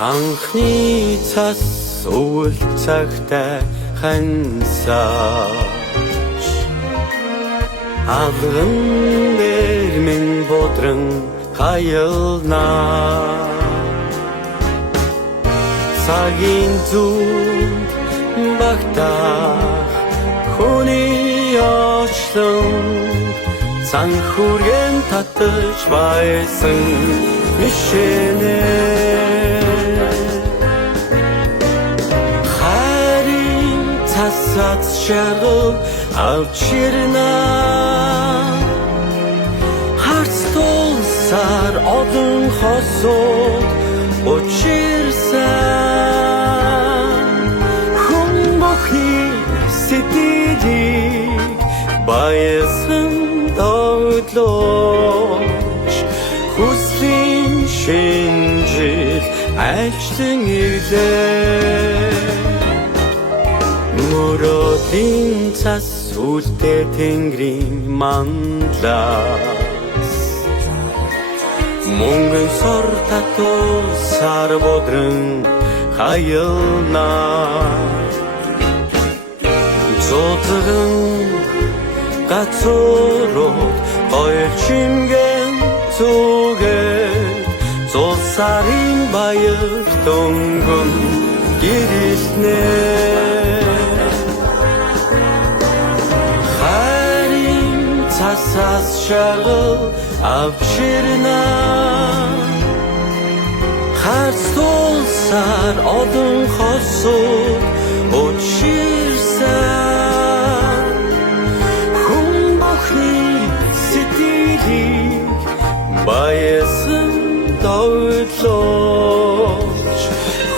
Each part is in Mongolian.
Анхны цас өвөл цагтай хансаач алган дээр минь бодрон хаялнаа цагийн зүнд багтаах хүний очлон санхүүргэн татаж байсан мишэнэ харин цасած шаргал авчирна харц тулсаар олон хосууд учирсан хүн бүхний сэтгэлийг баясан тоглож хүслийн шинжил ажлын ирлээ мөрөдлийн цас үлдээ тэнгэрийн мандлаас мөнгөн сор татуулсаар бодрон хаялнаа зотгон гацорот гоё чимгэн зүгээд зулсарын баяр дөнгөн гэрэлнэ харин цасаас шаргал авчирна харц тулсаар олон хосууд учирсан хүн бүхний сэтгэлийг баясан тоглож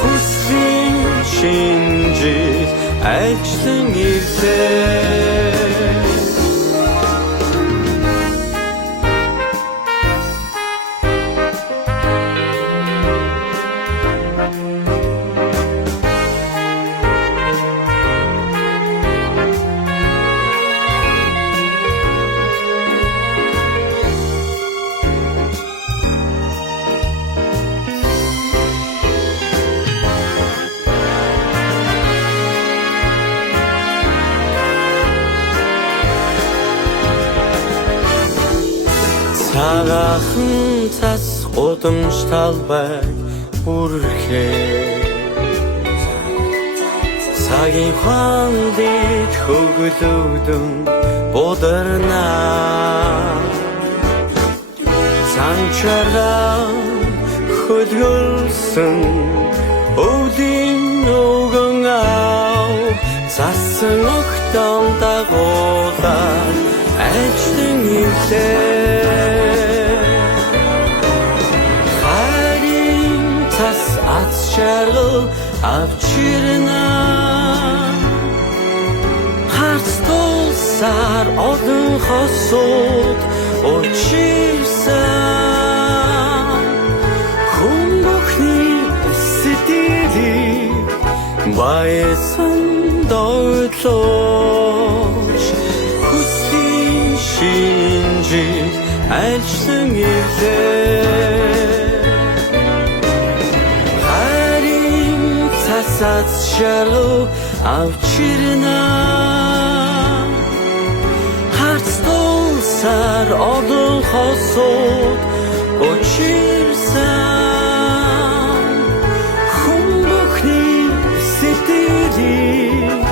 хүслийн шинжил ажлан ирлээ цагаахан цас гудамж талбайг бүрхээ цагийн хаан дэд хөглөөдөн бударнаа санчараа хөдөлгөлсөн өвлийн өгөн ав цасан огтон дагуулаад ажлын ирлээ шаргал авчирна харц тулсаар олон хосууд учирсан хүн бүхний сэтгэлийг баясан тоглож хүслийн шинжил ажлан ирлээ цасած шаргал авчирна харц тулсаар олон хосууд учирсан хүн бүхний сэтгэлийг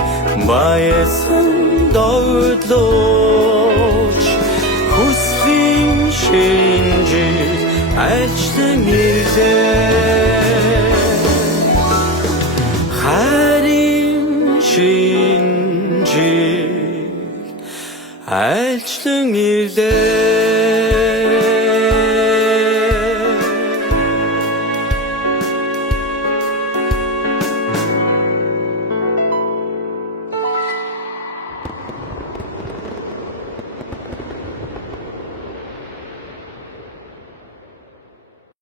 баясан тоглож хүслийн шинжил ажлан ирлээ харин шинжил ажлан ирлээ